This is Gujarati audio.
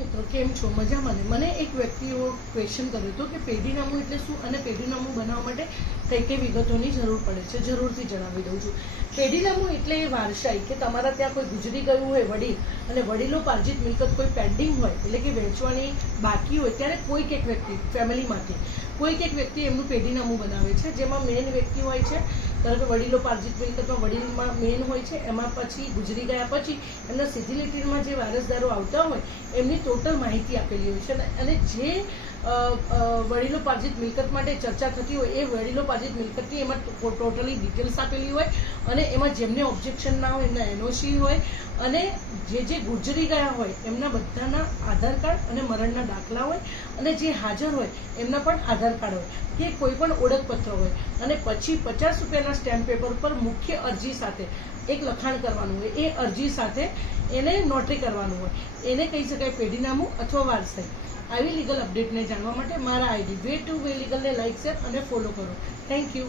મિત્રો, કેમ છો? મજામાં ને? મને એક વ્યક્તિએ ક્વેશ્ચન કર્યો હતો કે પેઢીનામું એટલે શું અને પેઢીનામું બનાવવા માટે કઈ કઈ વિગતોની જરૂર પડે છે. જરૂરથી જણાવી દઉં છું. પેઢીનામું એટલે એ વારસાઈ કે તમારા ત્યાં કોઈ ગુજરી ગયું હોય વડીલ અને વડીલો પાર્જિત મિલકત કોઈ પેન્ડિંગ હોય એટલે કે વહેંચવાની બાકી હોય ત્યારે કોઈક એક વ્યક્તિ ફેમિલીમાંથી કોઈક એક વ્યક્તિ એમનું પેઢીનામું બનાવે છે, જેમાં મેન વ્યક્તિ હોય છે. ધારો કે વડીલો પાર્જિત મિલકતમાં વડીલમાં મેન હોય છે, એમાં પછી ગુજરી ગયા પછી એમના સીધી લીટીમાં જે વારસદારો આવતા હોય એમની ટોટલ માહિતી આપેલી હોય છે અને જે વડીલો પાર્જિત મિલકત માટે ચર્ચા થતી હોય એ વડીલો પાર્જિત મિલકતની એમાં ટોટલી ડિટેલ્સ આપેલી હોય અને એમાં જેમને ઓબ્જેક્શન ના હોય એમના એનઓસી હોય અને જે ગુજરી ગયા હોય એમના બધાના આધાર કાર્ડ અને મરણના દાખલા હોય અને જે હાજર હોય એમના પણ આધાર કાર્ડ હોય કે કોઈ પણ ઓળખપત્ર હોય અને પછી 50 રૂપિયાના સ્ટેમ્પ પેપર પર મુખ્ય અરજી સાથે એક લખાણ કરવાનું હોય. એ અરજી સાથે એને નોટરી કરવાનું હોય. એને કહી શકાય પેઢીનામું અથવા વારસાઈ. આવી લીગલ અપડેટને જાણવા માટે મારા આઈડી વે ટુ વે લીગલને લાઈક, શેર અને ફોલો કરો. Thank you.